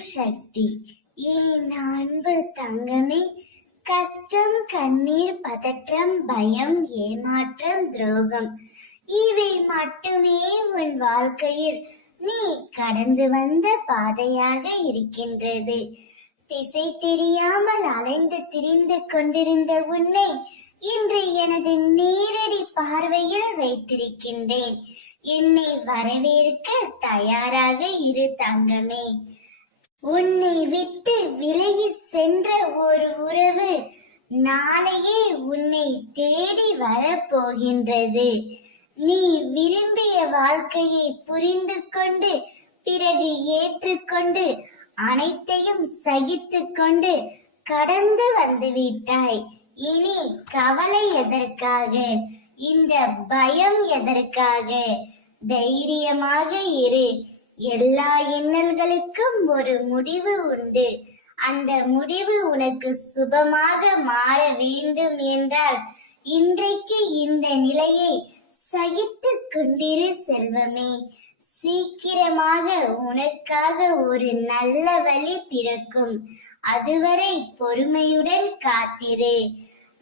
சக்தி. என் அன்பு தங்கமே, கஷ்டம், கண்ணீர், பதற்றம், பயம், ஏமாற்றம், துரோகம் இவை மட்டுமே உன் வாழ்க்கையில் நீ கடந்து வந்த பாதையாக இருக்கின்றது. திசை தெரியாமல் அலைந்து திரிந்து கொண்டிருந்த உன்னை இன்று எனது நேரடி பார்வையில் வைத்திருக்கின்றேன். என்னை வரவேற்க தயாராக இரு தங்கமே. உன்னை விட்டு விலகி சென்ற ஒரு உறவு நாளையே உன்னை தேடி வரப்போகின்றது. நீ விரும்பிய வாழ்க்கையை புரிந்து கொண்டு பிறகு ஏற்றுக்கொண்டு அனைத்தையும் சகித்து கொண்டு கடந்து வந்துவிட்டாய். இனி கவலை எதற்காக? இந்த பயம் எதற்காக? தைரியமாக இரு. எல்லா இன்னல்களுக்கும் ஒரு முடிவு உண்டு. அந்த முடிவு உனக்கு சுபமாக மாற வேண்டும் என்றால் இன்றைக்கு இந்த நிலையை சகித்து கொண்டிரு செல்வமே. சீக்கிரமாக உனக்காக ஒரு நல்ல வழி பிறக்கும். அதுவரை பொறுமையுடன் காத்திரு.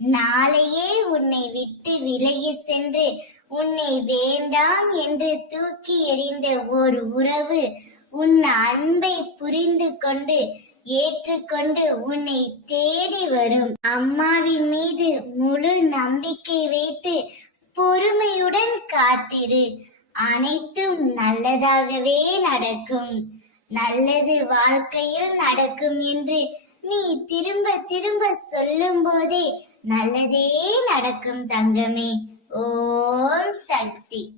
நாளையே உன்னை விட்டு விலகி சென்று உன்னை வேண்டாம் என்று தூக்கி எறிந்த ஒரு உறவு உன் அன்பை புரிந்து கொண்டு ஏற்றுக்கொண்டு உன்னை தேடி வரும். அம்மாவின் மீது முழு நம்பிக்கை வைத்து பொறுமையுடன் காத்திரு. அனைத்தும் நல்லதாகவே நடக்கும். நல்லது வாழ்க்கையில் நடக்கும் என்று நீ திரும்ப திரும்ப சொல்லும் போதே நல்லதே நடக்கும் தங்கமே. ஓம் சக்தி.